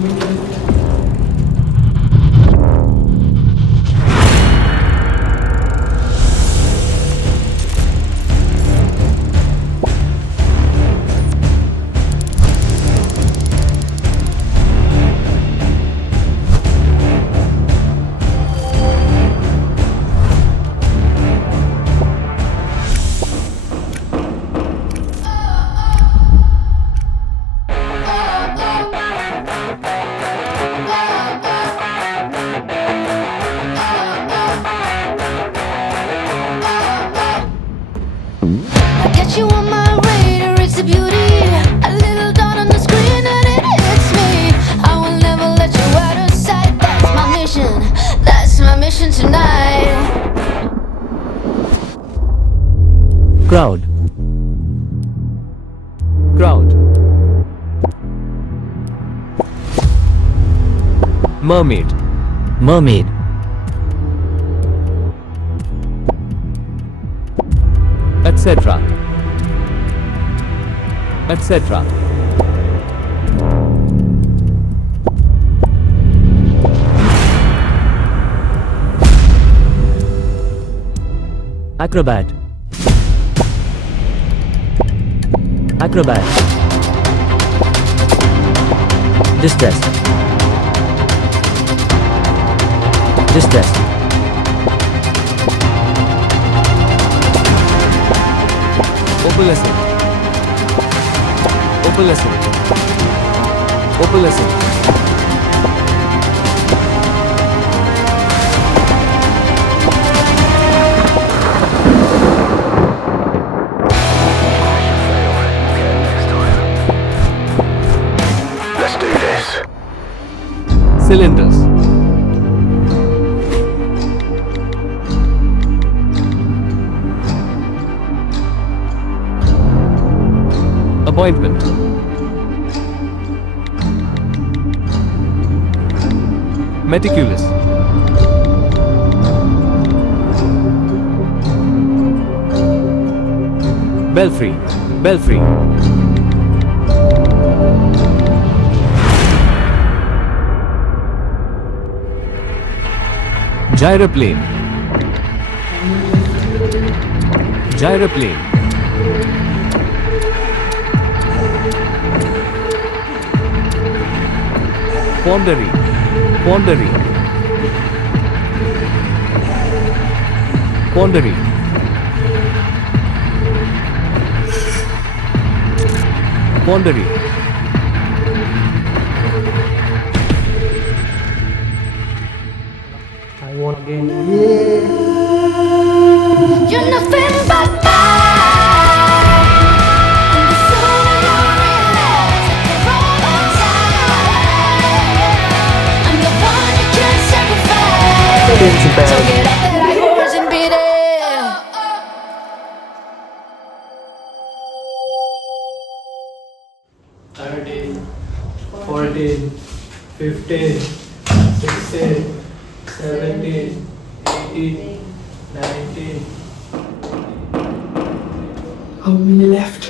get you on my radar, it's a beauty. A little dot on the screen and it hits me. I will never let you out of sight. That's my mission tonight. Crowd. Crowd. Mermaid. Mermaid. Etc. Etc. Acrobat. Acrobat. Distress. Distress. Opalescent. Opalescent. Opalescent. Let's do this. Cylinders. Appointment. Meticulous. Belfry. Belfry. Gyroplane. Gyroplane. Quandary. Quandary. Quandary. Quandary. I won again. You're nothing but mine. And the sooner you realize it, for all the time, I'm the one you can't sacrifice. Into bed. So get up that high horse and beat it. 13, 14, 15, 16, 17, 18, 19. How many left?